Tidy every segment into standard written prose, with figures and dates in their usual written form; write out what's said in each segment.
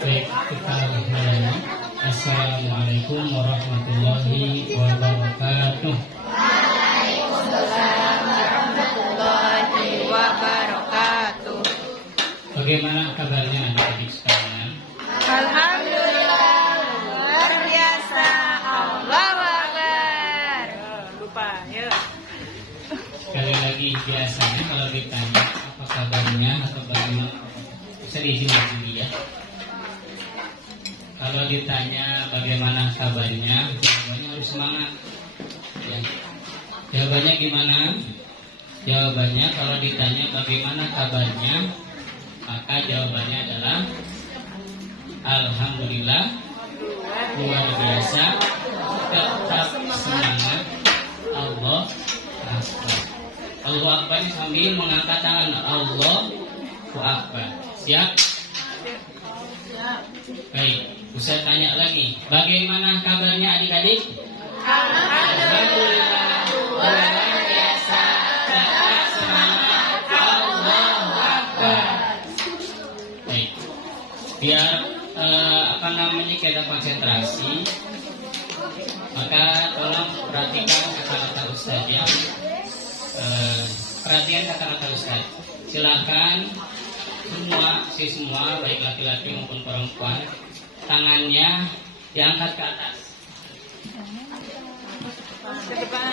Baik, kita mulai. Assalamualaikum warahmatullahi wabarakatuh. Waalaikumsalam warahmatullahi wabarakatuh. Bagaimana kabarnya adik-adik sekalian? Alhamdulillah, luar biasa. Allahu Akbar. Lupa, yuk. Sekali lagi, biasanya kalau ditanya apa kabarnya atau bagaimana, bisa diizin dulu ya. Kalau ditanya bagaimana kabarnya, jawabannya harus semangat. Ya. Jawabannya gimana? Jawabannya kalau ditanya bagaimana kabarnya, maka jawabannya adalah Alhamdulillah, luar biasa, tetap semangat, Allah Akbar. Allah Akbar ini sambil mengangkat tangan, Allahu Akbar. Siap? Baik, saya tanya lagi, bagaimana kabarnya adik-adik? Alhamdulillah, luar biasa, tetap semangat, Allahu Akbar. Baik, biar kita konsentrasi, maka tolong perhatikan kata-kata Ustaz ya. Perhatian kata-kata Ustaz. Silakan semua baik laki-laki maupun perempuan, tangannya diangkat ke atas. Ke depan.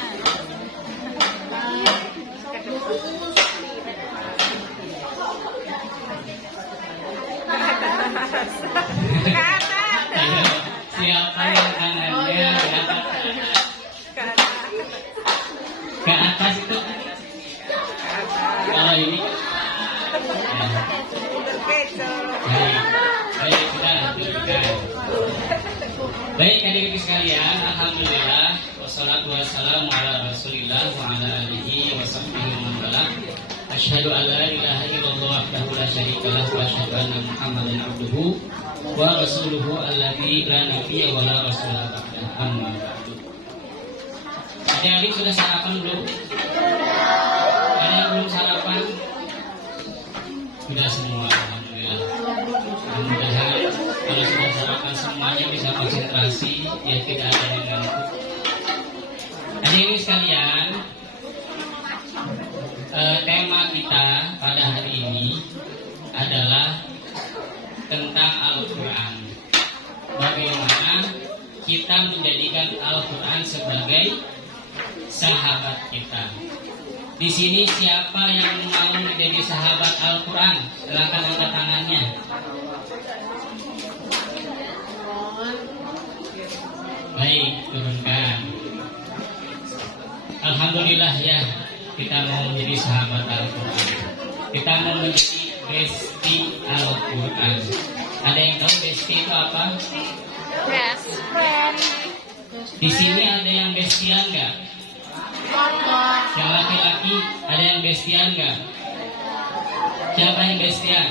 Ke atas. Ayo, siapa yang tangannya diangkat ke atas? Ke atas itu. Kalau ini. Baik, sudah lanjutkan. Baik adik-adik sekalian, alhamdulillah wassalatu wassalamu ala Rasulillah wa ala alihi wa sahbihi wa man wala. Asyhadu an la ilaha illallah wahdahu la syarika lah wa asyhadu anna Muhammadan abduhu wa rasuluhu alladzi la nabiyya wa la rasula ba'dahu. Amma ba'du. Adik-adik sudah sarapan belum? Ada yang belum sarapan? Sudah semua, alhamdulillah. Mudah-mudahan kalau sudah sarapan semuanya bisa konsentrasi, ya tidak ada yang ngantuk. Hadirin sekalian, tema kita pada hari ini adalah tentang Al-Quran. Bagaimana kita menjadikan Al-Quran sebagai sahabat kita. Di sini siapa yang mau menjadi sahabat Al-Quran? Silakan angkat tangannya. Baik, turunkan. Alhamdulillah ya, kita mau menjadi sahabat Al-Quran. Kita mau menjadi besti Al-Quran. Ada yang tahu besti itu apa? Best friend. Di sini ada yang bestian nggak? Yang laki-laki ada yang bestian nggak? Siapa yang bestian?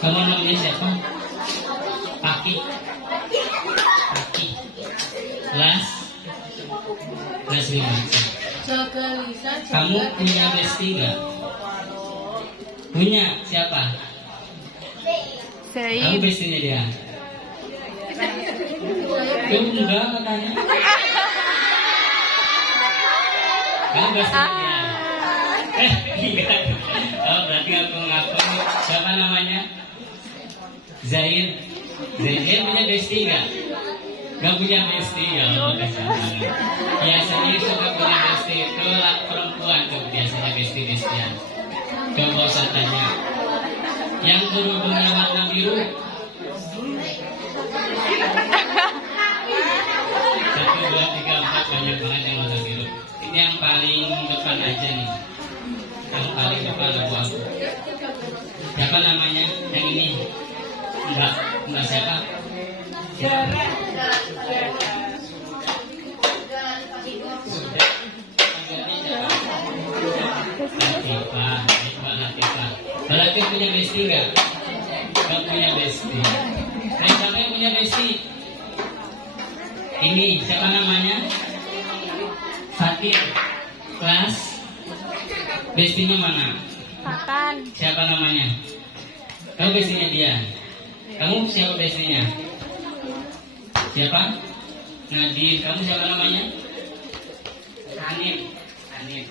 Kamu namanya siapa? Paki. Kelas 5. Kamu punya besti nggak? Punya. Siapa? Kamu bestinya dia? Enggak katanya. Kamu bestinya dia? Enggak. Oh berarti aku ngaku. Siapa namanya? Zain. Zain punya besti nggak? Nggak punya besti ya Allah kasih. Biasanya suka punya besti itu perempuan tuh biasanya besti-bestian. Coba saya tanya, yang kerudungnya warna biru? 1, 2, 3, 4 banyak banget yang warna biru. Ini yang paling depan aja nih. Yang paling depan aku. Siapa namanya? Yang ini? Enggak siapa? Latif punya besti nggak? Nggak punya besti. Siapa yang punya besti? Ini siapa namanya? Fatir, kelas bestinya mana? Makan. Siapa namanya? Kamu bestinya dia. Kamu siapa bestinya? Siapa? Nadine. Kamu siapa namanya? Hanin. Hanin.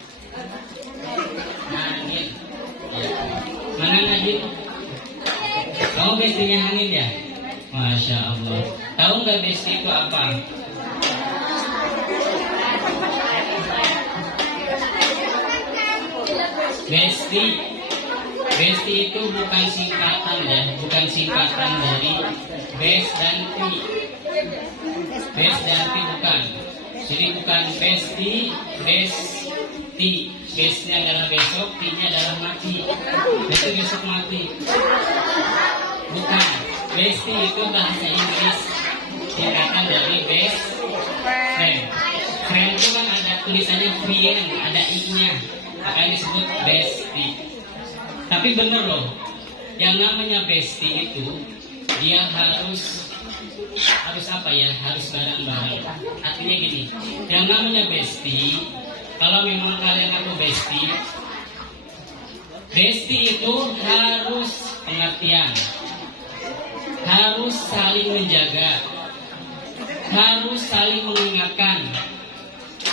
Hanin. Ya. Mana Nadine? Kamu bestinya Hanin ya? Masya Allah. Tahu nggak besti itu apa? Besti itu bukan singkatan ya, bukan singkatan dari best dan ti. Best dan ti bukan. Jadi bukan besti, besti. Bestnya adalah besok, ti-nya adalah mati. Besok besok mati. Bukan. Besti itu bahasa Inggris, singkatan dari best friend. Friend itu kan ada tulisannya friend, ada i-nya, makanya disebut besti. Tapi bener loh, yang namanya besti itu dia harus apa ya? Harus bareng-bareng. Artinya gini, yang namanya besti, kalau memang kalian aku besti itu harus pengertian, harus saling menjaga, harus saling mengingatkan,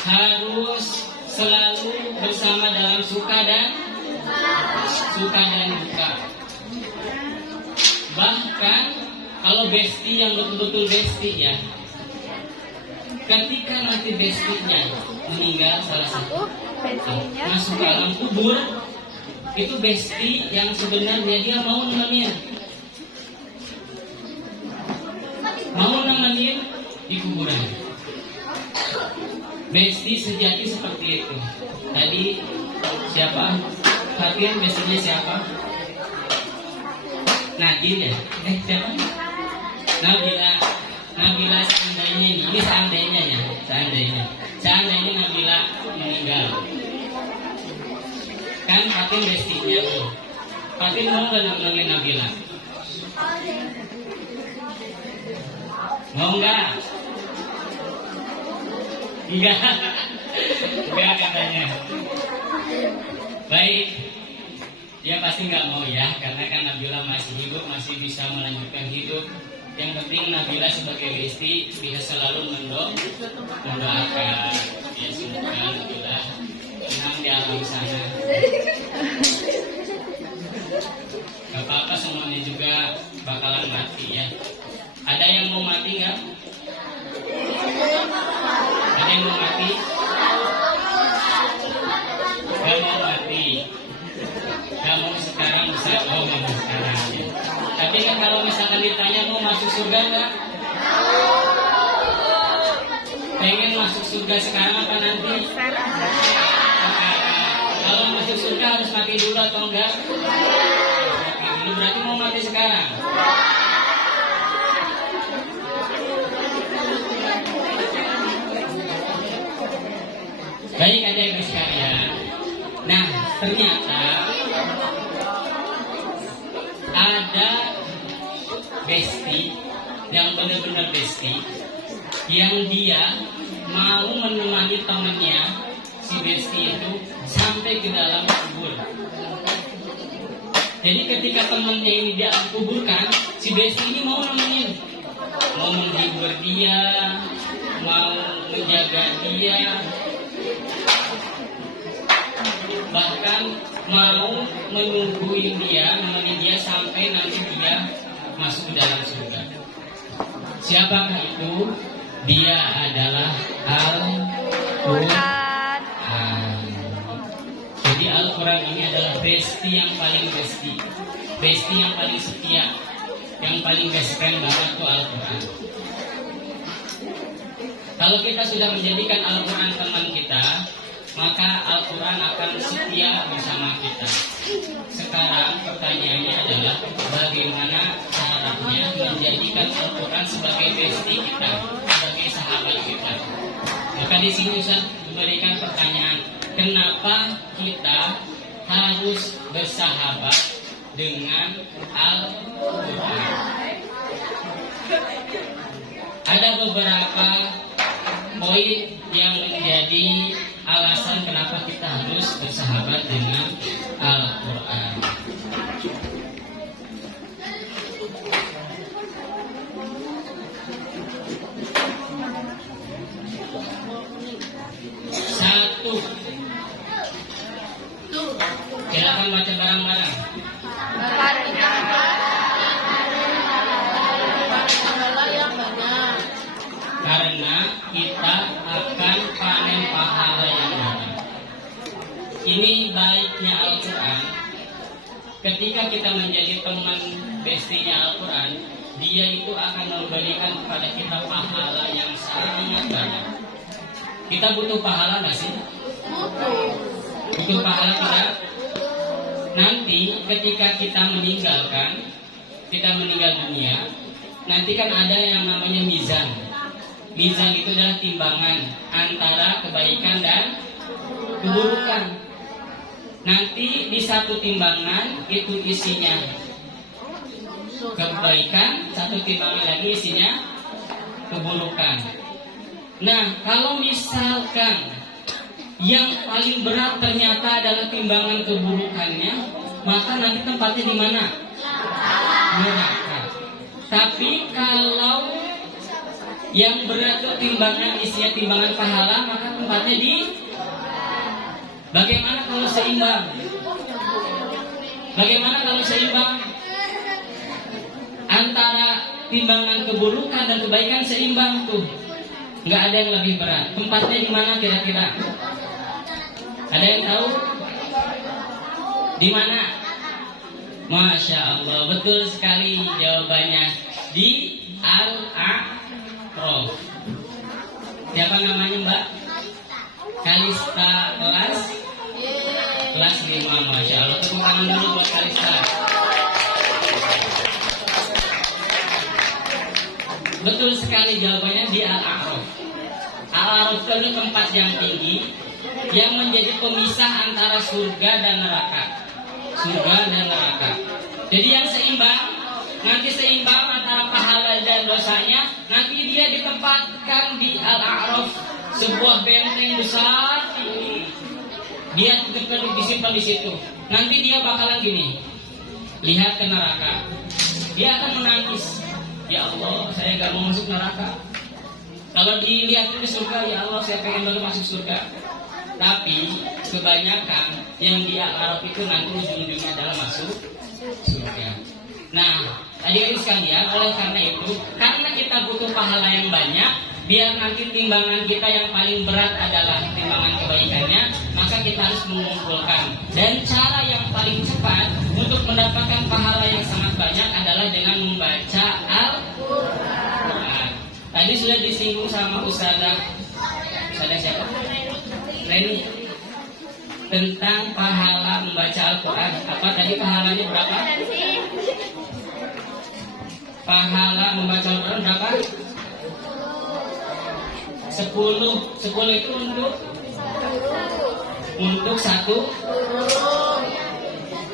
harus selalu bersama dalam suka dan duka. Bahkan kalau besti yang betul-betul besti ya, ketika nanti bestinya meninggal salah satu masuk ke alam kubur, itu besti yang sebenarnya dia mau nemenin di kuburan. Besti sejati seperti itu. Tadi siapa? Fatir, bestinya siapa? Nadine ya? Siapa? Nabila seandainya ini seandainya ya, seandainya Nabila meninggal, kan Fatir bestinya tuh. Fatir mau nggak nemenin Nabila? Mau nggak? Enggak katanya. Baik, dia pasti nggak mau ya, karena kan Nabila masih hidup, masih bisa melanjutkan hidup. Yang penting Nabila sebagai istri bisa selalu mendoakan. Ya semoga Nabila tenang di alam sana. Gak apa-apa, semuanya juga bakalan mati ya. Ada yang mau mati nggak? Ada yang mau mati? Gak mau mati. Gak mau sekarang, bisa mau sekarang ya. Tapi kan kalau misalkan ditanya mau masuk surga nggak? Pengen masuk surga sekarang apa nanti? Sekarang. Kalau masuk surga harus mati dulu atau enggak? Mati dulu, berarti mau mati sekarang. Baik adik-adik sekalian. Nah, ternyata ada besti yang benar-benar besti, yang dia mau menemani temannya si besti itu sampai ke dalam kubur. Jadi ketika temannya ini dia kuburkan, si besti ini mau nemenin, mau menghibur dia, mau menjaga dia, bahkan mau menungguin dia, nemenin dia sampai nanti dia masuk ke dalam surga. Siapakah itu? Dia adalah Al-Quran. Jadi Al-Quran ini adalah besti yang paling besti, besti yang paling setia, yang paling best friend banget tuh Al-Quran. Kalau kita sudah menjadikan Al-Quran teman kita, maka Al-Quran akan setia bersama kita. Sekarang pertanyaannya adalah bagaimana caranya menjadikan Al-Quran sebagai bestie kita, sebagai sahabat kita. Maka di sini Ustaz memberikan pertanyaan, kenapa kita harus bersahabat dengan Al-Quran? Ada beberapa poin yang menjadi alasan kenapa kita harus bersahabat dengan Al-Quran. Satu, silakan baca bareng-bareng. Karena kita akan panen pahala yang banyak. Ini baiknya Al-Quran. Ketika kita menjadi teman bestinya Al-Quran, dia itu akan memberikan kepada kita pahala yang sangat banyak. Kita butuh pahala nggak sih? Butuh pahala tidak? Nanti ketika kita meninggal dunia, nanti kan ada yang namanya mizan. Mizan itu adalah timbangan antara kebaikan dan keburukan. Nanti di satu timbangan itu isinya kebaikan, satu timbangan lagi isinya keburukan. Nah, kalau misalkan yang paling berat ternyata adalah timbangan keburukannya, maka nanti tempatnya di mana? Neraka. Tapi kalau yang berat itu timbangan isinya timbangan pahala, maka tempatnya di. Bagaimana kalau seimbang? Bagaimana kalau seimbang? Antara timbangan keburukan dan kebaikan seimbang tuh. Nggak ada yang lebih berat. Tempatnya di mana kira-kira? Ada yang tahu? Di mana? Masya Allah, betul sekali jawabannya. Di Al-A'raf. Siapa namanya Mbak? Kalista kelas 5. Masya Allah, tepuk tangan dulu buat Kalista. Betul sekali jawabannya di Al-A'raf. Al-A'raf itu adalah tempat yang tinggi yang menjadi pemisah antara surga dan neraka. Surga dan neraka. Jadi yang seimbang, nanti seimbang antara pahala dan dosanya, nanti dia ditempatkan di Al-A'raf, sebuah benteng besar tinggi. Dia disimpan di situ. Nanti dia bakalan gini, lihat ke neraka. Dia akan menangis. Ya Allah, saya gak mau masuk neraka. Kalau dilihat di surga, ya Allah, saya pengen banget masuk surga. Tapi kebanyakan yang di Al-A'raf itu nanti ujung-ujungnya adalah masuk surga. Nah, adik-adik sekalian, oleh karena itu, karena kita butuh pahala yang banyak, biar nanti timbangan kita yang paling berat adalah timbangan kebaikannya, maka kita harus mengumpulkan. Dan cara yang paling cepat untuk mendapatkan pahala yang sangat banyak adalah dengan membaca Al-Quran. Tadi sudah disinggung sama Ustazah siapa? Reni, tentang pahala membaca Al-Quran. Apa tadi pahalanya berapa? Pahala membaca Al-Quran berapa? 10. 10 itu untuk satu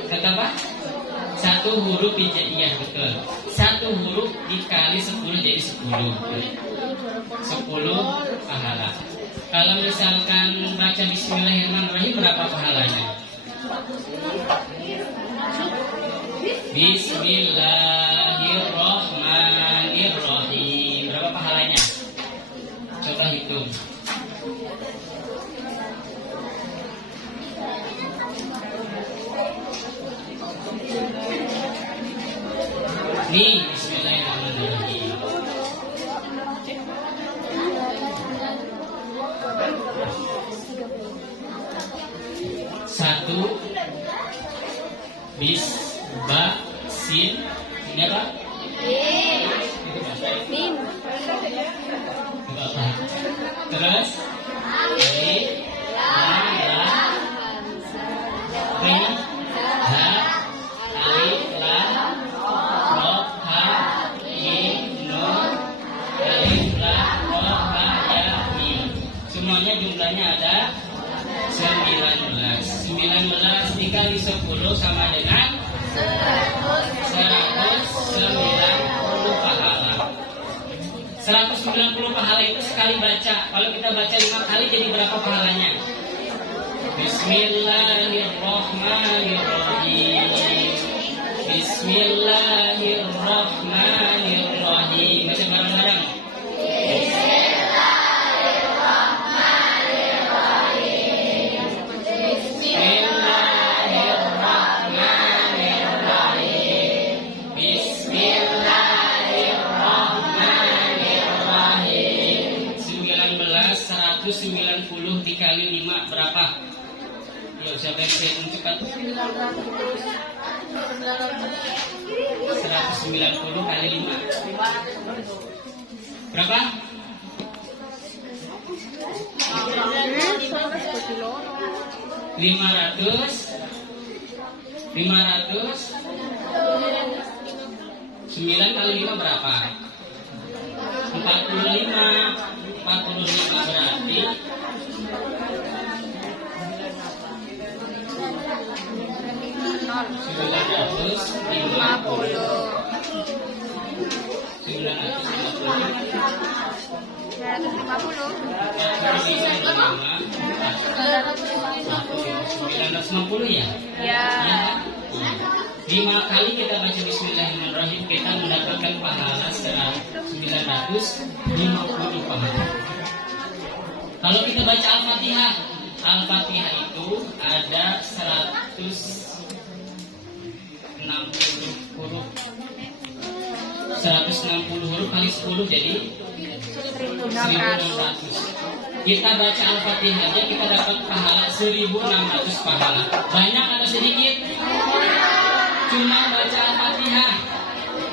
kata apa? Satu huruf hijaiyah, betul. Satu huruf dikali 10 jadi 10. 10 pahala. Kalau misalkan baca Bismillahirrahmanirrahim, berapa pahalanya? Bismillahirrahmanirrahim. Berapa pahalanya? Coba hitung. Nih, Bismillahirrahmanirrahim. Satu, bis, ba, sin, ini apa? Mim. Terus, alif, lam, ri, ha, alif, lam, ro, ha, mim, nun, alif, lam, ro, ha, ya, mim. Semuanya jumlahnya ada 19. 19 dikali 10 sama dengan 190 pahala. 190 pahala itu sekali baca. Kalau kita baca 5 kali jadi berapa pahalanya? Bismillahirrahmanirrahim. Bismillahirrahmanirrahim. Baca bareng-bareng. Bismillahirrahmanirrahim. Bismillahirrahmanirrahim. 190 dikali 5 berapa? Yuk, siapa yang bisa hitung cepat? 190 kali 5 berapa? 500 9 kali 5 berapa? 45 berarti 950 ya? Ya. 5 kali kita baca Bismillahirrahmanirrahim, kita mendapatkan pahala 950 pahala. Kalau kita baca Al-Fatihah, Al-Fatihah itu ada 160 huruf. 160 huruf kali 10 jadi 1600. Kita baca Al-Fatihah aja kita dapat pahala 1600 pahala. Banyak atau sedikit? Cuma baca Al-Fatihah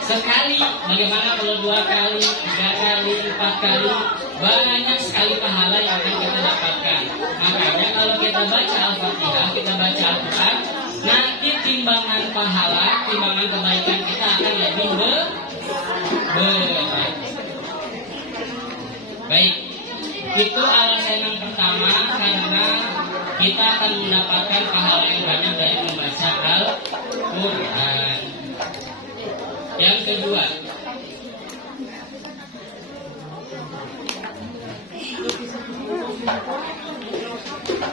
sekali. Bagaimana kalau 2 kali, 3 kali, 4 kali? Banyak sekali pahala yang akan kita dapatkan. Makanya kalau kita baca Al-Fatihah, kita baca Al-Quran, nanti timbangan pahala, timbangan kebaikan kita akan lebih berat. Baik, itu alasan yang pertama, karena kita akan mendapatkan pahala yang banyak dari membaca Al-Quran. Yang kedua,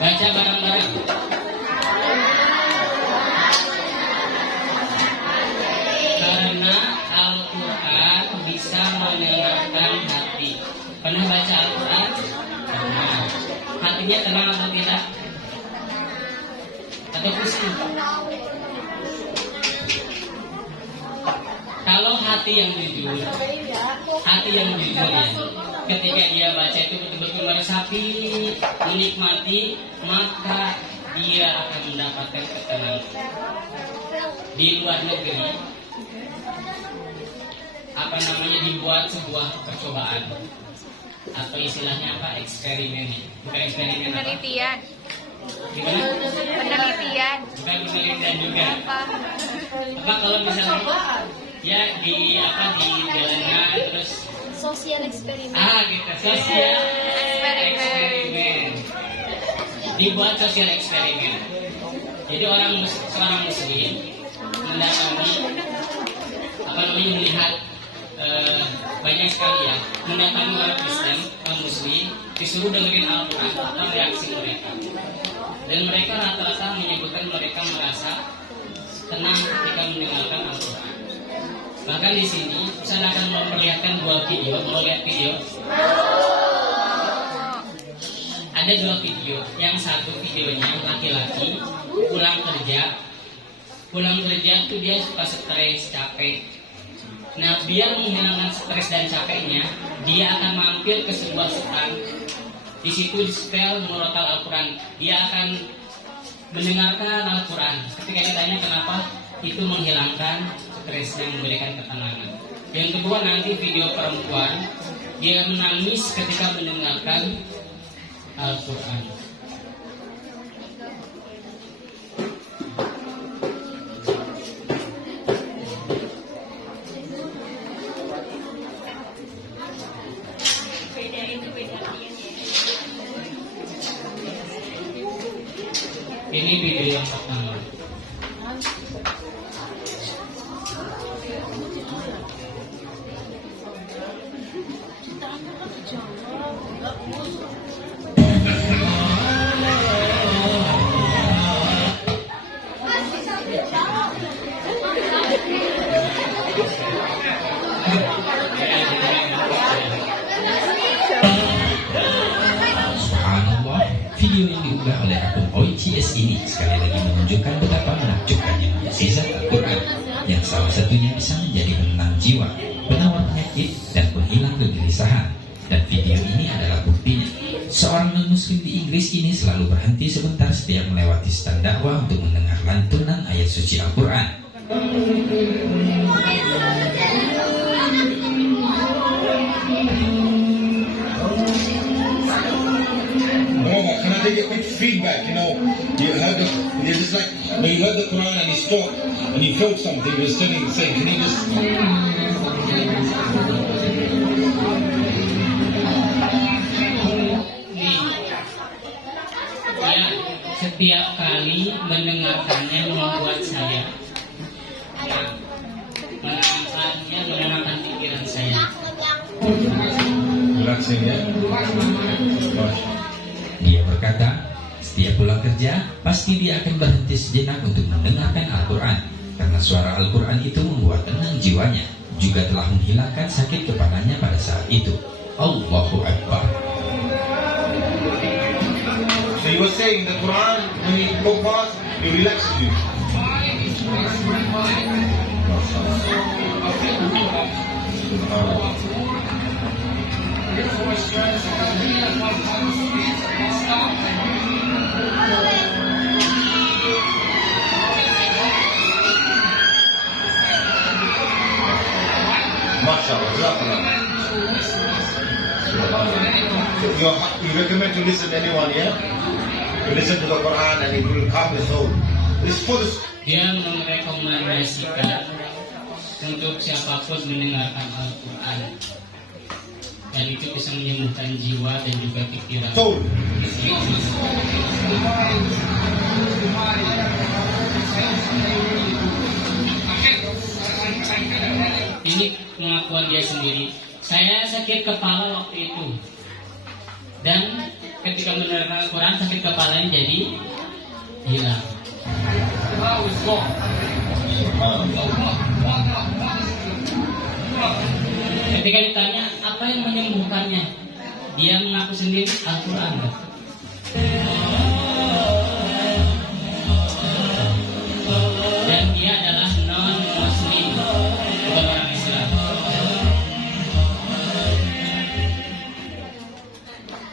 baca bareng-bareng. Karena Al-Quran bisa menyenangkan hati. Pernah baca Al-Quran? Pernah. Hatinya tenang atau tidak? Atau pusing? Kalau hati yang jujur ya, ketika dia baca itu betul-betul meresapi, menikmati, maka dia akan mendapatkan ketenangan. Di luar negeri, dibuat sebuah percobaan atau istilahnya apa, eksperimen, bukan eksperimen, Penelitian. Gimana? Penelitian. Bukan penelitian juga. Apa kalau misalnya ya di jalanan terus Sosial eksperimen. gitu, sosial eksperimen. Dibuat sosial eksperimen. Jadi seorang muslim mendatangi melihat banyak sekali ya, mendatangi orang Kristen, orang Muslim, disuruh dengerin Al-Quran, apa reaksi mereka. Dan mereka rata-rata menyebutkan mereka merasa tenang ketika mendengarkan Al-Quran. Bahkan di sini saya akan memperlihatkan 2 video. Mau lihat video? Ada 2 video. Yang satu videonya laki-laki pulang kerja tuh dia suka stres, capek. Nah, biar menghilangkan stres dan capeknya, dia akan mampir ke sebuah stand. Di situ di setel murotal Al-Quran. Dia akan mendengarkan Al-Quran. Ketika ditanya kenapa, itu menghilangkan stres dan memberikan ketenangan. Yang kedua nanti video perempuan, dia menangis ketika mendengarkan Al-Quran. Ini video yang pertama. Video yang diunggah oleh akun OICS ini sekali lagi menunjukkan betapa menakjubkannya mukjizat Al-Quran yang salah satunya bisa menjadi penenang jiwa, penawar penyakit, dan penghilang kegelisahan. Dan video ini adalah buktinya. Seorang non-muslim di Inggris ini selalu berhenti sebentar setiap melewati stand dakwah untuk mendengar lantunan ayat suci Al-Quran. Can I take a quick feedback? You just like when you heard the Quran and you stopped and you felt something. You were standing saying, can you just? Setiap kali mendengarkannya membuat saya menenangkannya, menenangkan pikiran saya. Relaxing, ya. Dia berkata, setiap pulang kerja, pasti dia akan berhenti sejenak untuk mendengarkan Al-Quran. Karena suara Al-Quran itu membuat tenang jiwanya, juga telah menghilangkan sakit kepalanya pada saat itu. Allahu Akbar. So you were saying the Quran, when you go past, it relaxes you. MashaAllah. So you recommend to listen to anyone, yeah? To listen to the Quran and it will calm your soul. This for the Dia merekomendasikan untuk siapapun mendengarkan Al-Quran, dan itu bisa menyembuhkan jiwa dan juga pikiran. soul. Ini pengakuan dia sendiri. Saya sakit kepala waktu itu, dan ketika mendengarkan Al-Quran sakit kepalanya jadi hilang. Ketika ditanya apa yang menyembuhkannya, dia mengaku sendiri Al-Quran. Dan dia adalah non-muslim, bukan orang Islam.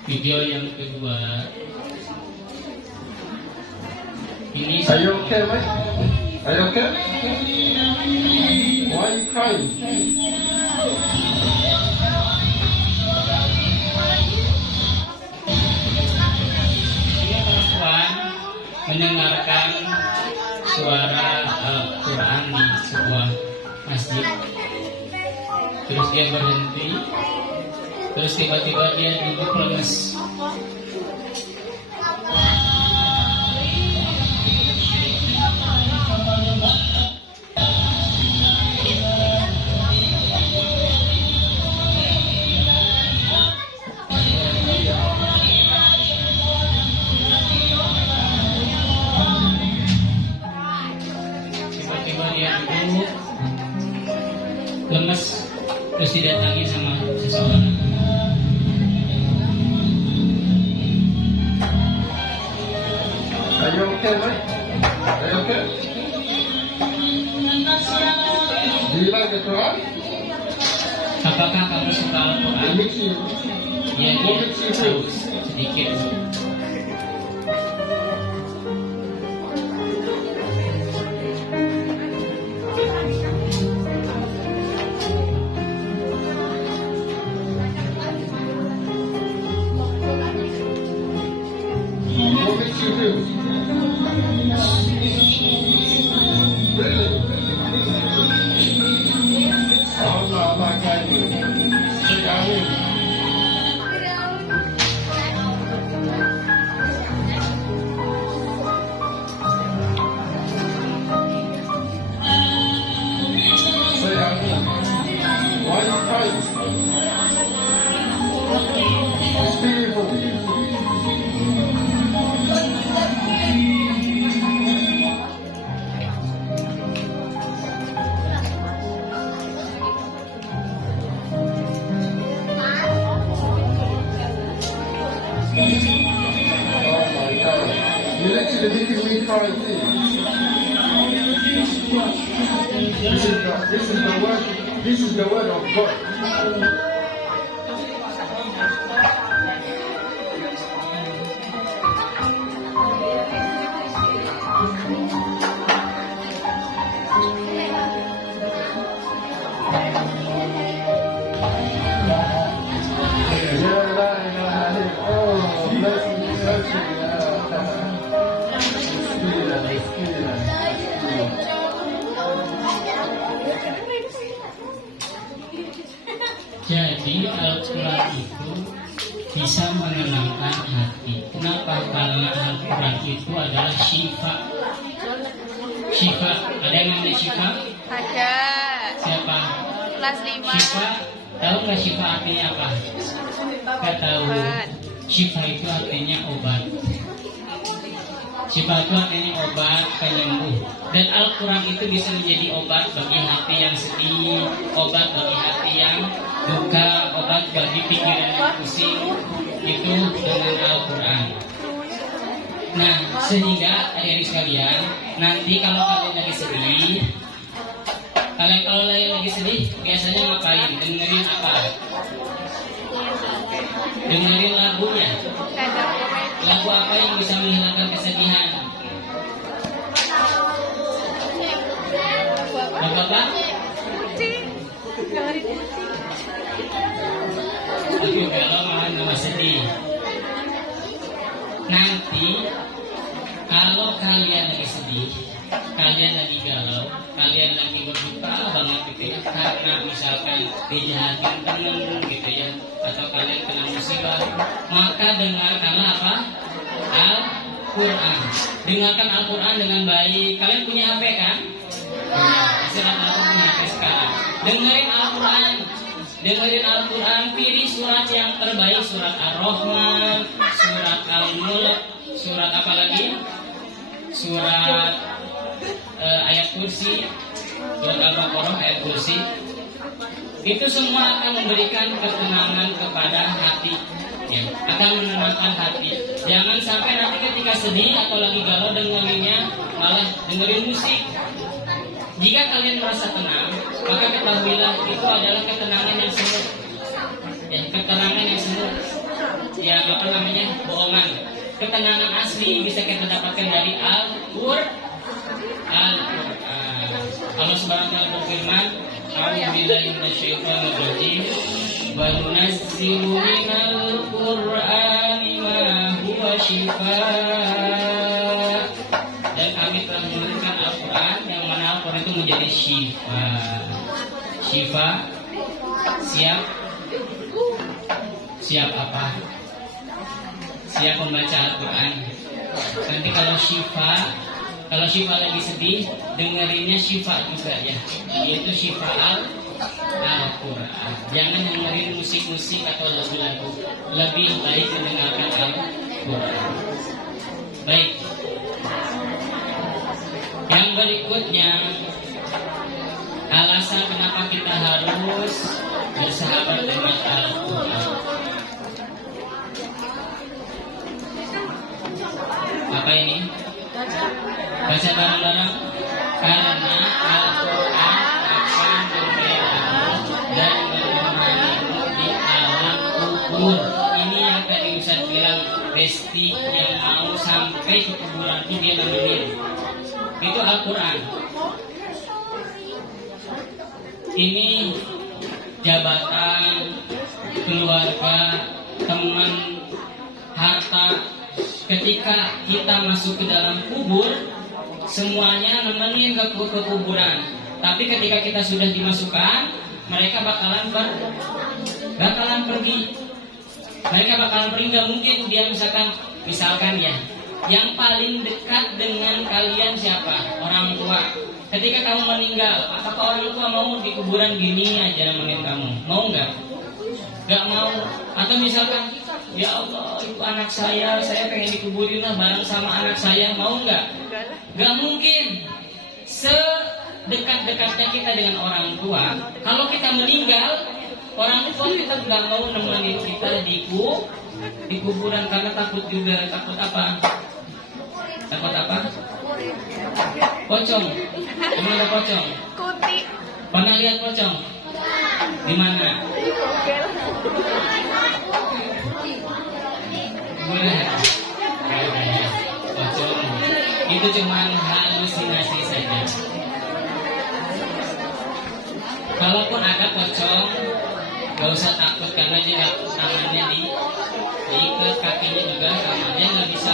Video yang kedua ini. Are you okay, mate? Are you okay? Why are you crying? Dia perempuan mendengarkan suara Al-Quran di sebuah masjid. Terus dia berhenti. Terus tiba-tiba dia duduk lemes. Tiba-tiba dia duduk lemes. Terus didatangi sama seseorang. Are you okay, mate? Are you okay? Do you like the Quran? Apakah kamu suka It Al-Quran? makes you. Ya, What dia makes you tahu feel? sedikit. What makes you feel? Really? Allah, Allah, guide you. Say Ameen. You're literally making me cry too. This is the word of God. Jadi Al-Quran itu bisa menenangkan hati. Kenapa? Karena Al-Quran itu adalah syifa. Syifa, ada yang namanya syifa? Ada. Siapa? Kelas 5. Syifa, tahu nggak syifa artinya apa? Nggak tahu. Syifa itu artinya obat. Syifa itu artinya obat penyembuh. Dan Al-Quran itu bisa menjadi obat bagi hati yang sedih, obat bagi hati yang duka, obat bagi pikiran yang pusing. Itu dengan Al-Quran. Nah, sehingga adik-adik sekalian, nanti kalau kalian lagi sedih, kalau lagi sedih, biasanya ngapain? Dengerin apa? Dengerin lagunya. Lagu apa yang bisa menghilangkan kesedihan? Bapak-bapak? Aduh, kalau malah nggak sedih. Nanti kalau kalian lagi sedih, kalian lagi galau, kalian lagi berduka banget gitu ya, karena misalkan dijahatin temen gitu ya, atau kalian kena musibah, maka dengarkanlah apa? Al-Quran. Dengarkan Al-Quran dengan baik. Kalian punya HP kan? Silakan punya HP sekarang. Dengerin Al-Quran. Dengerin Al-Quran. Pilih surat yang terbaik. Surat Ar-Rahman, surat Al-Mulk, surat apa lagi? Surat ayat kursi, surat Al-Baqarah, ayat kursi. Itu semua akan memberikan ketenangan kepada hati, ya, akan menenangkan hati. Jangan sampai nanti ketika sedih atau lagi galau dengerinnya malah dengerin musik. Jika kalian merasa tenang, maka ketahuilah itu adalah ketenangan yang semu, ya, ketenangan yang semu, ya apa namanya, bohongan. Ketenangan asli bisa kita dapatkan dari Al-Quran. Allah Subhanahu wa taala berfirman, "A'udzubillahi minasyaitonir rajim. Wa nunazzilu minal Qur'ani ma huwa syifaa." Dan kami telah menurunkan Al-Quran yang mana Al-Quran itu menjadi syifa. Syifa, siap apa? Siap membaca Al-Quran. Nanti kalau Syifa lagi sedih, dengerinnya Syifa juga ya, yaitu Syifa Al-Quran. Jangan dengerin musik-musik atau lagu-lagu. Lebih baik mendengarkan Al-Quran. Baik. Yang berikutnya, alasan kenapa kita harus bersahabat dengan Al-Quran. Apa ini? Baca bareng-bareng. Karena Al-Quran akan membelamu dan menemanimu di alam kubur. Ini yang tadi Ustaz bilang, Besti yang mau sampai ke kuburan itu dia nemenin. Itu Al-Quran. Ini jabatan, keluarga, teman, harta. Ketika kita masuk ke dalam kubur, semuanya nemenin ke kuburan. Tapi ketika kita sudah dimasukkan, mereka bakalan pergi. Mereka bakalan pergi. Gak mungkin dia misalkan ya, yang paling dekat dengan kalian siapa? Orang tua. Ketika kamu meninggal, apakah orang tua mau di kuburan gini aja nemenin kamu? Mau nggak? Gak mau. Atau misalkan, ya Allah, itu anak saya pengen dikuburin lah bareng sama anak saya, mau nggak? Gak mungkin. Sedekat-dekatnya kita dengan orang tua, kalau kita meninggal, orang tua kita nggak mau nemenin kita di kuburan karena takut juga. Takut apa? Takut apa? Pocong. Emang ada pocong? Kuti. Pernah lihat pocong? Di mana? Boleh. Pocong itu cuma halusinasi saja. Kalaupun ada pocong, gak usah takut karena dia tangannya diikat, kakinya juga sama. Dia nggak bisa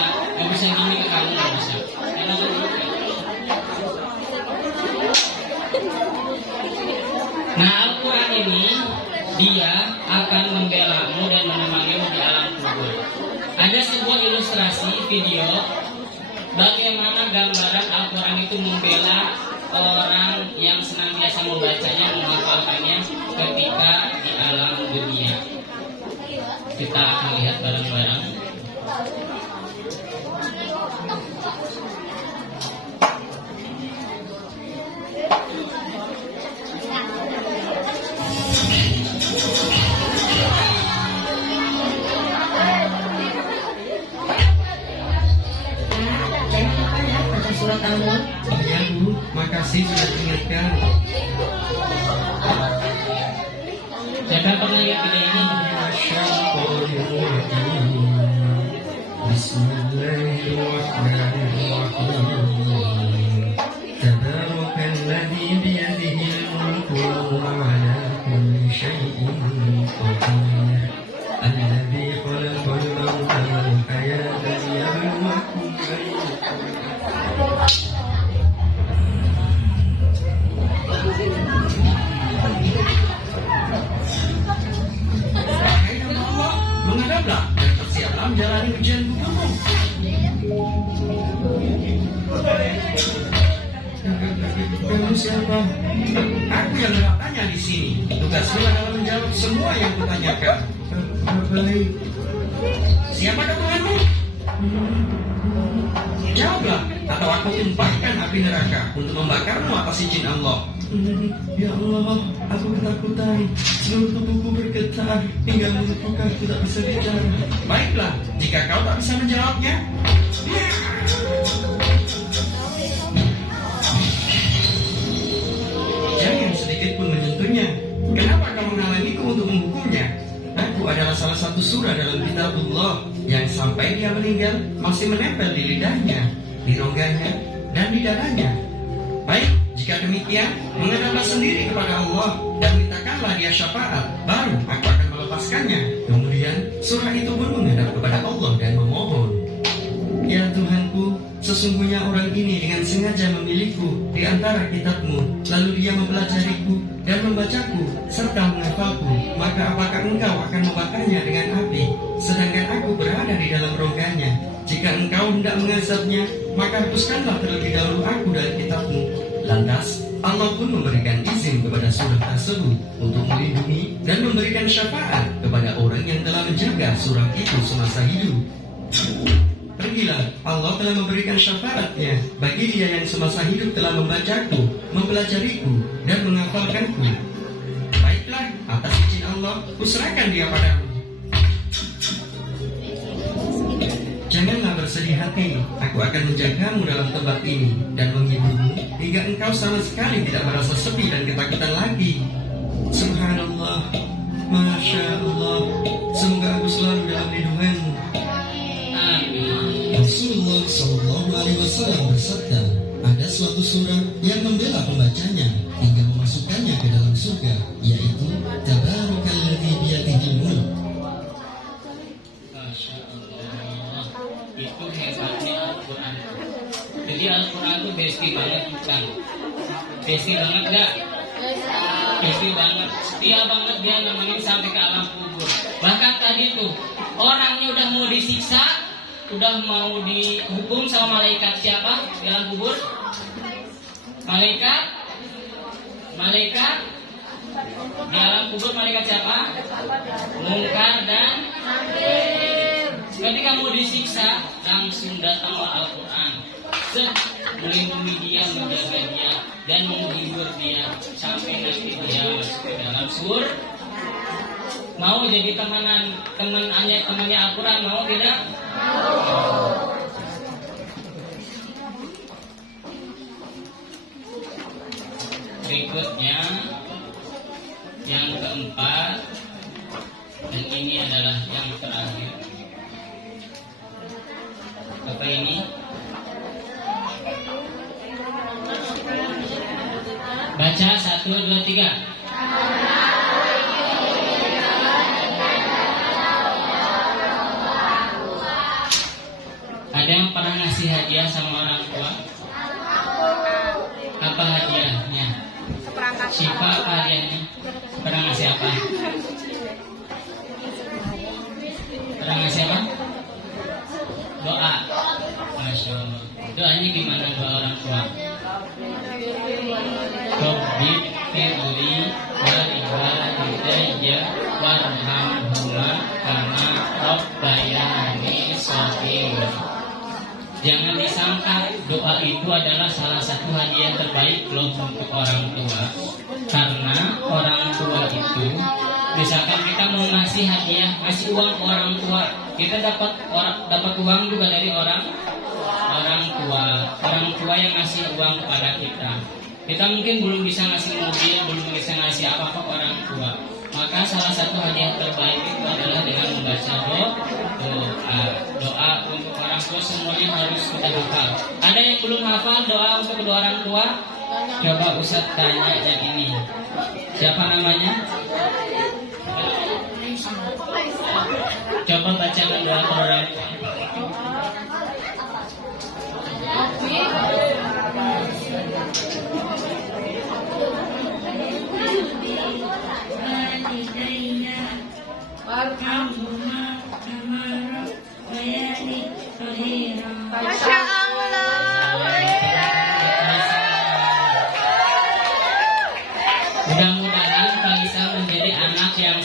gini ke kamu, nggak bisa. Karena nah, Al-Quran ini dia akan membelamu dan menemanimu di alam kubur. Ada sebuah ilustrasi video bagaimana gambaran Al-Quran itu membela orang yang senantiasa membacanya, menghafalkannya ketika di alam dunia. Kita akan lihat bareng-bareng. Surat Al-Mulk. Ya Bu, makasih sudah diingatkan. Siapa pernah lihat video ini? Bismillahirrahmanirrahim. Tabarakalladzi biyadihil mulku wa huwa ala kulli syai'in qadir. Alladzi khalaqal mauta wal hayata liyabluwakum ayyukum menghadaplah dan bersiaplah menjalani ujian kamu. Kamu siapa? Aku yang bertanya di sini. Tugasku adalah menjawab semua yang kutanyakan. Baik. Siapakah Tuhanmu? Jawablah, atau aku tumpahkan api neraka untuk membakarmu atas izin Allah. Ya Allah, aku ketakutan. Seluruh tubuhku bergetar hingga mulutku aku tak bisa bicara. Baiklah, jika kau tak bisa menjawabnya, jangan sedikit pun menyentuhnya. Kenapa kau menghalangiku untuk menghukumnya? Aku adalah salah satu surah dalam kitabullah yang sampai dia meninggal masih menempel di lidahnya, di rongganya, dan di dadanya. Baik, jika demikian, menghadaplah sendiri kepada Allah dan mintakanlah dia syafaat, baru aku akan melepaskannya. Kemudian surah itu pun menghadap kepada Allah dan memohon, Ya Tuhanku, sesungguhnya orang ini dengan sengaja memilihku di antara kitabmu, lalu dia mempelajariku dan membacaku serta menghafalku. Maka apakah engkau akan membakarnya dengan api, sedangkan aku berada di dalam rongganya? Jika engkau hendak mengazabnya, maka hapuskanlah terlebih dahulu aku dari kitabmu. Lantas Allah pun memberikan izin kepada surah tersebut untuk melindungi dan memberikan syafaat kepada orang yang telah menjaga surah itu semasa hidup. Pergilah, Allah telah memberikan syafaatnya bagi dia yang semasa hidup telah membacaku, mempelajariku, dan menghafalkanku. Baiklah, atas izin Allah, kuserahkan dia padamu. Janganlah bersedih hati, aku akan menjagamu dalam tempat ini dan menghiburmu hingga engkau sama sekali tidak merasa sepi dan ketakutan lagi. Subhanallah, Masya Allah, semoga aku selalu dalam lindunganmu. Rasulullah Shallallahu Alaihi Wasallam bersabda, ada suatu surah yang membela pembacanya hingga memasukkannya ke dalam surga, yaitu Tabarakalladzi biyadihil mulk. Masya Allah, itu hebatnya Al-Quran. Jadi Al-Quran itu besti banget bukan? Besti banget gak? Besti banget, setia banget dia nemenin sampai ke alam kubur. Bahkan tadi tuh orangnya udah mau disiksa, udah mau dihukum sama malaikat siapa di alam kubur? Malaikat di alam kubur, malaikat siapa? Mungkar dan Nakir. Ketika mau disiksa, langsung datanglah Al-Quran, melindungi dia, menjaga dia, dan menghibur dia sampai nanti dia masuk ke dalam surga. Mau jadi temannya Al-Quran, mau tidak? berikutnya yang keempat, dan ini adalah yang terakhir. Apa ini? Baca 1, 2, 3. Ada yang pernah ngasih hadiah sama orang tua? Apa hadiahnya? Syifa apa hadiahnya? Pernah ngasih apa? Pernah ngasih apa? Doa. Masya Allah. Doanya gimana doa orang tua? Rabbi firli walidayya warhamhuma kama rabbayani shaghira. Jangan disangka doa itu adalah salah satu hadiah terbaik loh untuk orang tua. Karena orang tua itu, misalkan kita mau ngasih hadiah, ngasih uang ke orang tua, kita dapat uang juga dari orang tua yang ngasih uang kepada kita. Kita mungkin belum bisa ngasih mobil, belum bisa ngasih apa-apa ke orang tua. Maka salah satu hadiah terbaik itu adalah dengan membaca doa untuk orang tua. Semuanya harus kita hafal. Ada yang belum hafal doa untuk kedua orang tua? Coba Ustaz tanya yang ini. Siapa namanya? Coba bacakan doa kedua orang tua. Masya Allah. Mudah-mudahan Kalisa menjadi anak yang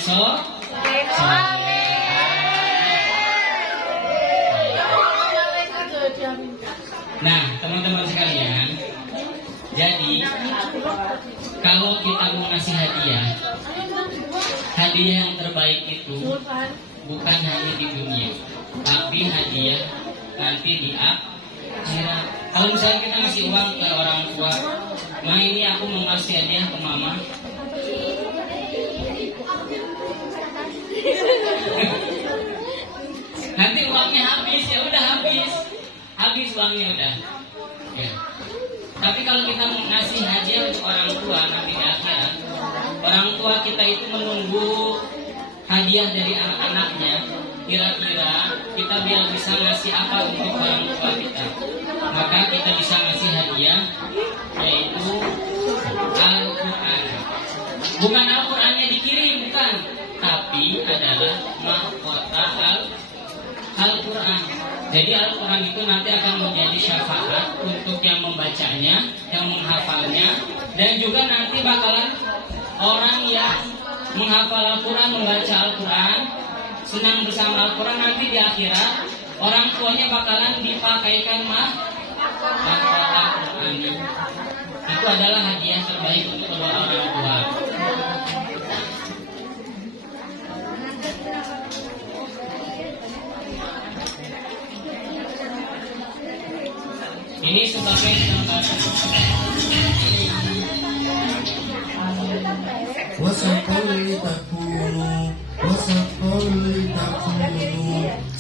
Nah, teman-teman sekalian, jadi kalau kita mau ngasih hadiah yang terbaik itu bukan hanya di dunia, tapi hadiah nanti di akhirat. Kalau misalnya kita ngasih uang ke orang tua, nah ini aku mau ngasih hadiah ke mama. Nanti uangnya habis, ya udah habis uangnya udah. Ya. Tapi kalau kita ngasih hadiah untuk orang tua nanti di akhirat, orang tua kita itu menunggu hadiah dari anak-anaknya. Kira-kira kita biar bisa ngasih apa untuk orang tua kita, maka kita bisa ngasih hadiah, yaitu Al-Quran. Bukan Al-Qurannya dikirim, bukan, tapi adalah mahkota Al-Quran. Jadi Al-Quran itu nanti akan menjadi syafaat untuk yang membacanya, yang menghafalnya, dan juga nanti bakalan orang yang menghafal Al-Quran, membaca Al-Quran, senang bersama Al-Quran, nanti di akhirat orang tuanya bakalan dipakaikan mahkota Al-Quran. Itu adalah hadiah terbaik untuk kedua orang tua. Ini sebagai gambaran.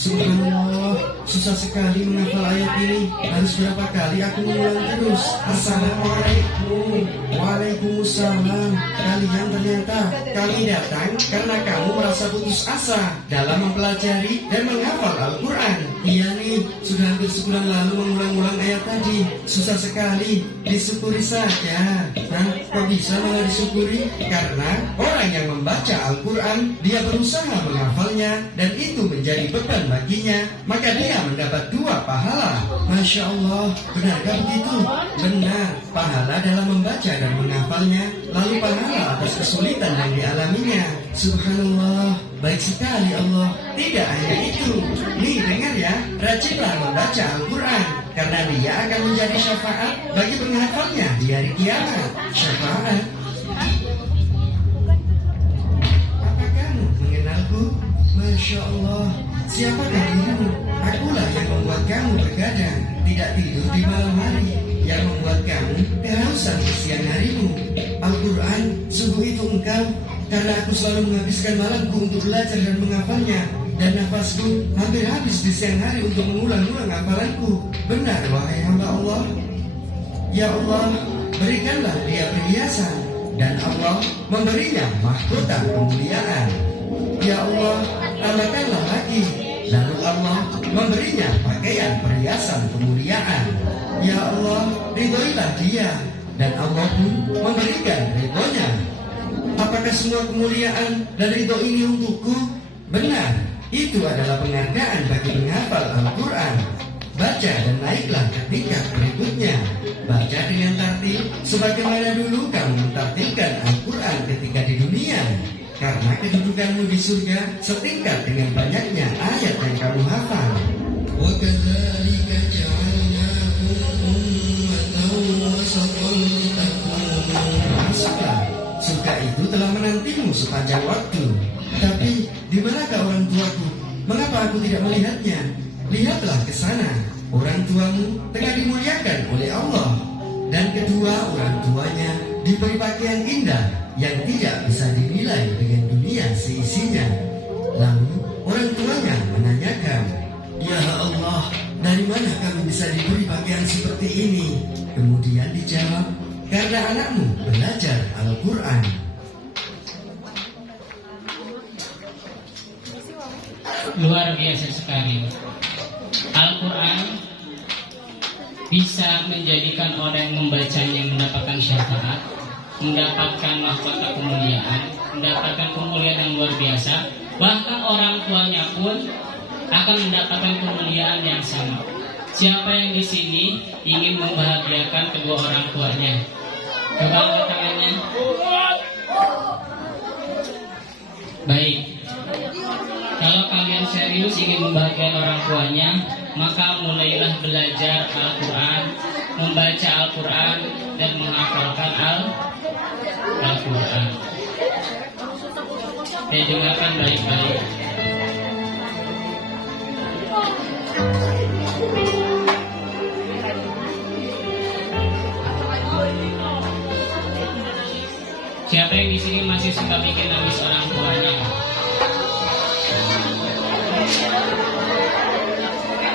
Subhanallah, susah sekali menghafal ayat ini. Harus berapa kali aku mengulang terus? Assalamualaikum. Waalaikumsalam. Kalian ternyata kami datang karena kamu merasa putus asa dalam mempelajari dan menghafal Al-Quran. Iya nih, sudah hampir sebulan lalu mengulang-ulang ayat tadi. Susah sekali, disyukuri saja. Nah, kok bisa malah disyukuri? Karena orang yang membaca Al-Quran, dia berusaha menghafalnya, dan itu menjadi beban baginya, maka dia mendapat 2 pahala. Masya Allah, benarkah begitu? Benar, pahala dalam membaca dan menghafalnya, lalu pahala atas kesulitan yang dialaminya. Subhanallah, baik sekali Allah. Tidak hanya itu, nih dengar ya, rajinlah membaca Al-Quran, karena dia akan menjadi syafaat bagi penghafalnya di hari kiamat. Syafaat. Apa kamu mengenalku? Masya Allah, siapakah dirimu? Akulah yang membuat kamu begadang, tidak tidur di malam hari. yang membuat kamu kehausan di siang harimu. Al-Quran, sungguh itu engkau, karena aku selalu menghabiskan malamku untuk belajar dan menghafalnya, dan nafasku hampir habis di siang hari untuk mengulang-ulang hafalanku. Benar, wahai hamba Allah. Ya Allah, berikanlah dia perhiasan, dan Allah memberinya mahkota kemuliaan. Ya Allah, tambahkanlah lagi, lalu Allah memberinya pakaian perhiasan kemuliaan. Ya Allah, ridhoilah dia, dan Allah pun memberikan ridhonya. Apakah semua kemuliaan dan ridho ini untukku? Benar, itu adalah penghargaan bagi penghafal Al-Quran. Baca dan naiklah ke tingkat berikutnya. Baca dengan tertib sebagaimana dulu kamu mentertibkan Al-Quran ketika di dunia. Karena kedudukanmu di surga setingkat dengan banyaknya ayat yang kamu hafal. وَكَذَلِكَ جَعَلْنَاكُمْ أُمَّةً وَسَطًا لِتَكُونُوا. Masuklah, surga itu telah menantimu sepanjang waktu. Tapi di manakah orang tuaku? Mengapa aku tidak melihatnya? Lihatlah ke sana, orang tuamu tengah dimuliakan oleh Allah. Dan kedua orang tuanya diberi pakaian indah yang tidak bisa dinilai dengan dunia seisinya. Lalu orang tuanya menanyakan, "Ya Allah, dari mana kami bisa diberi pakaian seperti ini?" Kemudian dijawab, "Karena anakmu belajar Al-Quran." Luar biasa sekali. Al-Quran bisa menjadikan orang yang membacanya mendapatkan syafaat, mendapatkan mahkota kemuliaan, mendapatkan kemuliaan yang luar biasa. Bahkan orang tuanya pun akan mendapatkan kemuliaan yang sama. Siapa yang di sini ingin membahagiakan kedua orang tuanya? Coba angkat tangannya. Baik. Kalau kalian serius ingin membahagiakan orang tuanya, maka mulailah belajar Al-Quran, membaca Al-Quran, dan menghafalkan Al-Quran. Dengarkan baik-baik. Siapa yang di sini masih suka bikin nangis orang tuanya?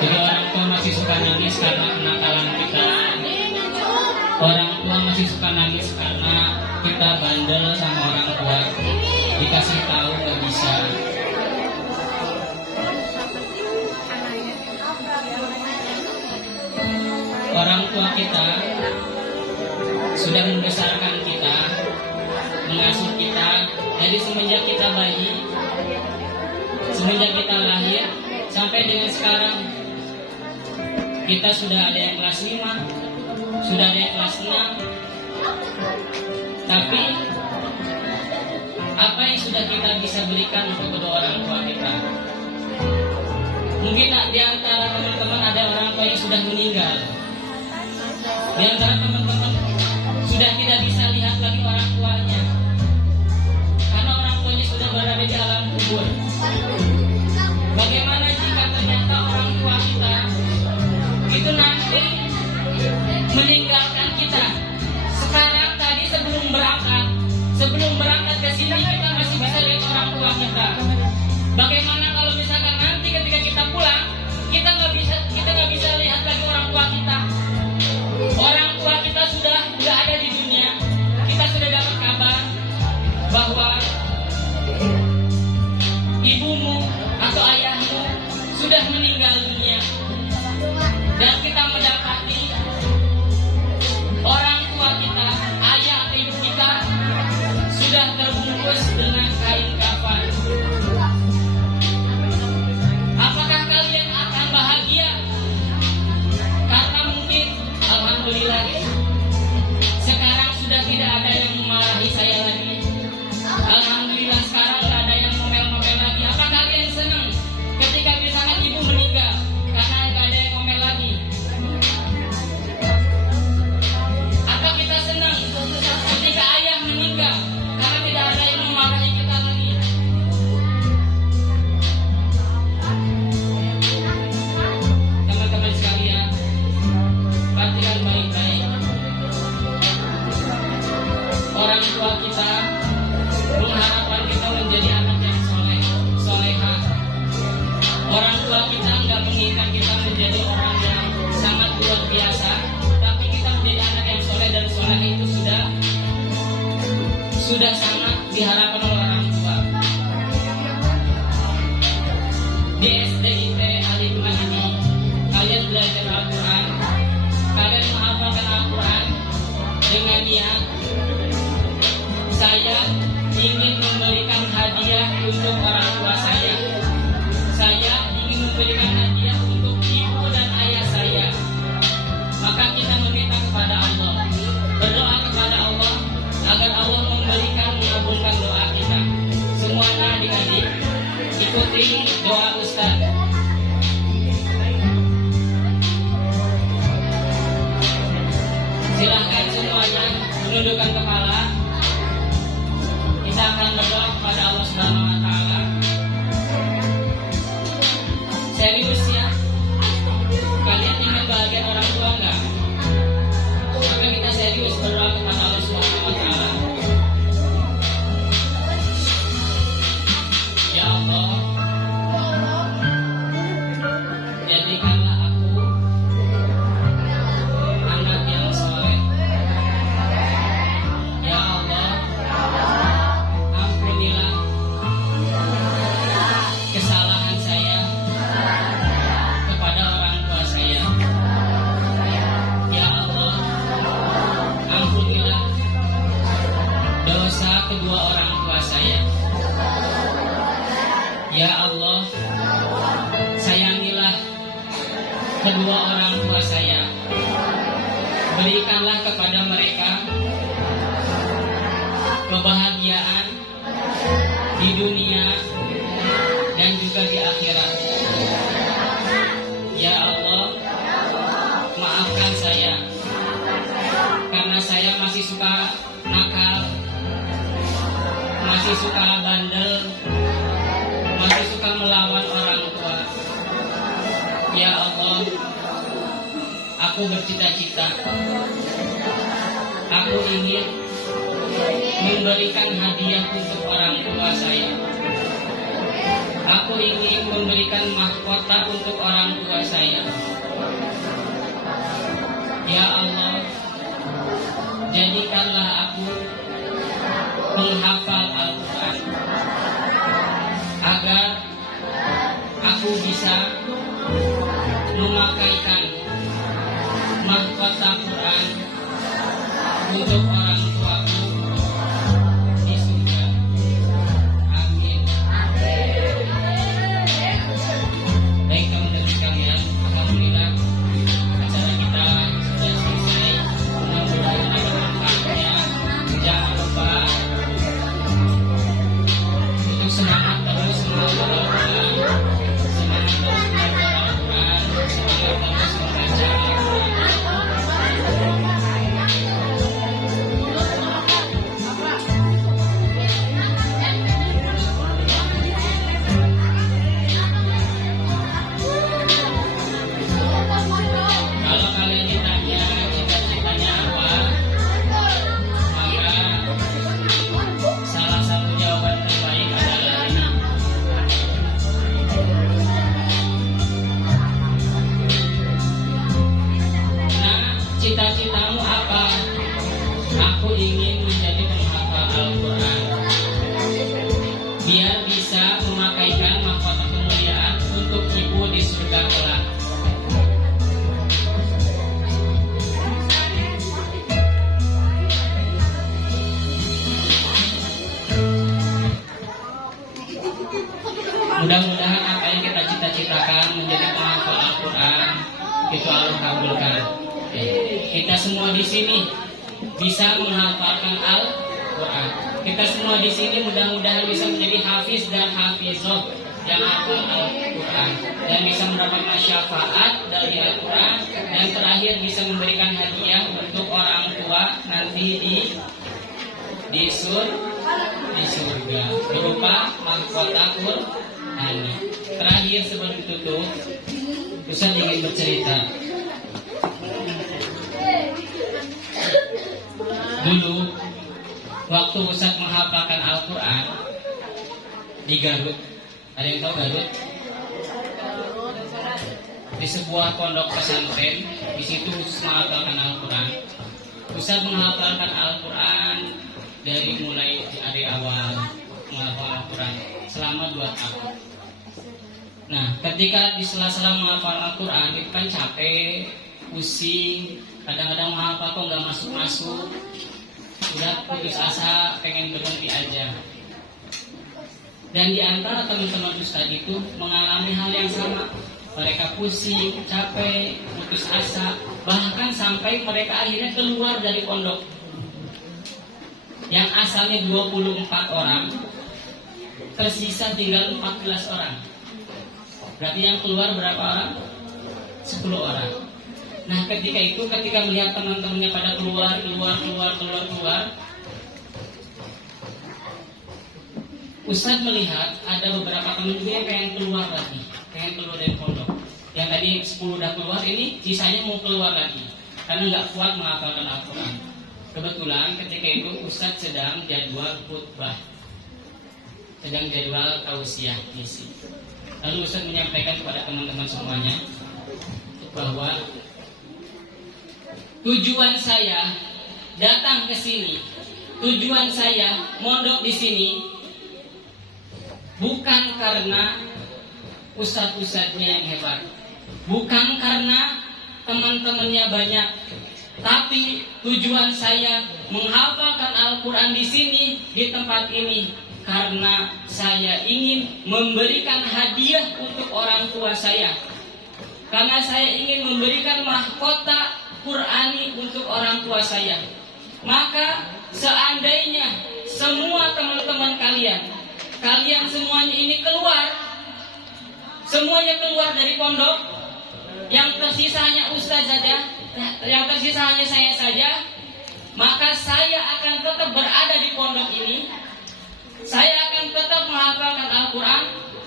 Jadi orang tua masih suka nangis karena kenakalan kita. Orang tua masih suka nangis karena kita bandel sama orang tua. Dikasih tahu gak bisa. Orang tua kita sudah membesarkan kita, mengasuh kita. Jadi semenjak kita bayi, semenjak kita lahir sampai dengan sekarang, kita sudah ada yang kelas 5, sudah ada yang kelas 6. Tapi apa yang sudah kita bisa berikan untuk kedua orang tua kita? Mungkin di antara teman-teman ada orang tua yang sudah meninggal. Di antara teman-teman sudah tidak bisa lihat lagi orang tuanya, karena orang tuanya sudah berada di alam kubur. Bagaimana jika ternyata orang tua kita itu nanti meninggalkan kita? Sekarang tadi sebelum berangkat ke sini kita masih bisa lihat orang tua kita. Bagaimana kalau misalkan nanti ketika kita pulang kita nggak bisa lihat lagi orang tua kita? Orang tua kita sudah nggak ada di dunia. Kita sudah dapat kabar bahwa ibumu atau ayahmu sudah meninggal dunia, dan kita mendapati orang tua kita, ayah atau ibu kita sudah terbungkus dengan kain kafan. sudah sangat diharapkan oleh orang tua. Di SDIT Al-Hikmah ini kalian belajar Al-Quran, kalian menghafalkan Al-Quran dengan niat saya ingin memberikan hadiah untuk orang tua saya. Saya ingin memberikan hadiah untuk ibu dan ayah saya. Maka kita meminta kepada Allah, berdoa kepada Allah agar Allah memberikan mengabulkan doa kita. Semuanya adik-adik ikuti doa Ustaz. Silahkan semuanya menundukkan kepala. Kita akan berdoa kepada Allah Subhanahu wa Ta'ala. Serius ya? Kalian ingin bahagia orang tua enggak? Maka kita serius berdoa kepada Allah Subhanahu wa Ta'ala. Ya Allah, jadikanlah aku anak yang soleh. Ya Allah, ampunilah kesalahan saya kepada orang tua saya. Ya Allah, ampunilah dosa kedua orang tua saya. Ya Allah, sayangilah kedua orang tua saya. Berikanlah kepada mereka kebahagiaan di dunia dan juga di akhirat. Ya Allah, maafkan saya karena saya masih suka nakal, masih suka bandel, masih suka melawan orang tua. Ya Allah, aku bercita-cita, aku ingin memberikan hadiah untuk orang tua saya. Aku ingin memberikan mahkota untuk orang tua saya. Ya Allah, jadikanlah aku penghafal Al-Quran agar aku bisa memakaikan mahkota Quran untuk orang tuaku di surga. Amin. Baik teman-teman sekalian, alhamdulillah acara kita sudah selesai. Mudah-mudahan ada manfaatnya. Jangan lupa untuk semangat terus belajar Al-Quran, semangat terus belajar Al-Quran, semangat terus membaca Al-Quran. Kalau kalian ditanya cita-citanya apa, maka salah satu jawaban terbaik adalah ini. Nah, cita-citamu apa? Aku ingin menjadi penghafal Al-Quran, biar bisa memakaikan mahkota kemuliaan untuk ibu di surga kelak. Mudah-mudahan apa yang kita cita-citakan menjadi penghafal Al-Quran itu Allah kabulkan. Kita semua di sini bisa menghafalkan Al-Quran. Kita semua di sini mudah-mudahan bisa menjadi hafiz dan hafizah yang hafal Al-Quran dan bisa mendapatkan syafaat dari Al-Quran, dan terakhir bisa memberikan hadiah untuk orang tua nanti di surga berupa mahkota Quran. Terakhir sebelum tutup, Ustaz ingin bercerita. Dulu waktu Ustaz menghafalkan Al-Quran di Garut, ada yang tahu Garut? Di sebuah pondok pesantren, di situ Ustaz menghafalkan Al-Quran. Ustaz menghafalkan Al-Quran dari mulai dari awal menghafal Al-Quran selama 2 tahun. Nah, ketika di sela-sela menghafal Al-Quran itu kan capek, pusing, kadang-kadang menghafal kok nggak masuk-masuk, udah putus asa, pengen berhenti aja. Dan di antara teman-teman Ustadz itu mengalami hal yang sama. Mereka pusing, capek, putus asa, bahkan sampai mereka akhirnya keluar dari pondok. Yang asalnya 24 orang, tersisa tinggal 14 orang. Berarti yang keluar berapa orang? 10 orang. Nah, ketika melihat teman-temannya pada keluar, Ustadz melihat ada beberapa teman juga yang pengen keluar lagi, pengen keluar dari pondok. Yang tadi 10 udah keluar, ini sisanya mau keluar lagi karena nggak kuat menghafalkan Al-Quran. Kebetulan ketika itu Ustadz sedang jadwal khutbah, sedang jadwal tausiah misi. Lalu Ustadz menyampaikan kepada teman-teman semuanya bahwa tujuan saya datang ke sini, tujuan saya mondok di sini bukan karena ustadz-ustadznya yang hebat, bukan karena teman-temannya banyak, tapi tujuan saya menghafalkan Al-Quran di sini, di tempat ini, karena saya ingin memberikan hadiah untuk orang tua saya, karena saya ingin memberikan mahkota Qurani untuk orang tua saya. Maka seandainya semua teman-teman kalian semuanya ini semuanya keluar dari pondok, yang tersisa hanya ustaz saja, yang tersisa hanya saya saja, maka saya akan tetap berada di pondok ini. Saya akan tetap menghafalkan Al-Quran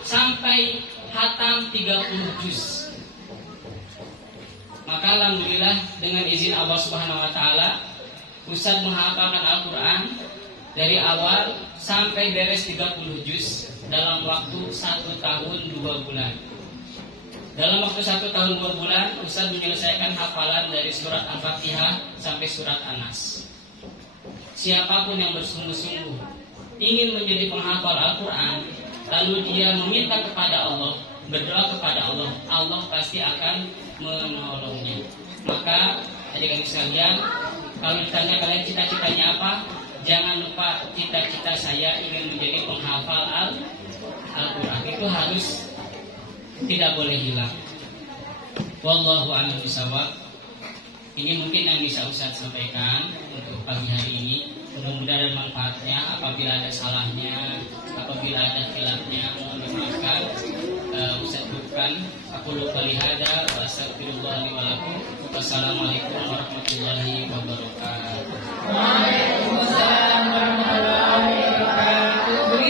sampai khatam 30 juz. Maka alhamdulillah dengan izin Allah Subhanahu wa taala, Ustadz menghafalkan Al-Quran dari awal sampai beres 30 juz dalam waktu 1 tahun 2 bulan. Dalam waktu 1 tahun 2 bulan, Ustadz menyelesaikan hafalan dari surat Al-Fatihah sampai surat An-Nas. Siapapun yang bersungguh-sungguh ingin menjadi penghafal Al-Quran, lalu dia meminta kepada Allah, berdoa kepada Allah, Allah pasti akan menolongnya. Maka adik-adik sekalian, kalau ditanya kalian cita-citanya apa, jangan lupa cita-cita saya ingin menjadi penghafal Al-Quran. Itu harus, tidak boleh hilang. Wallahu a'lam bishawab. Ini mungkin yang bisa Ustaz sampaikan untuk pagi hari ini. Mudah-mudahan ada manfaatnya. Apabila ada salahnya, apabila ada khilafnya, mohon dimaafkan. Ustaz bukan. Aku lupa lihada. Wassalamualaikum warahmatullahi wabarakatuh. Wassalamualaikum warahmatullahi wabarakatuh.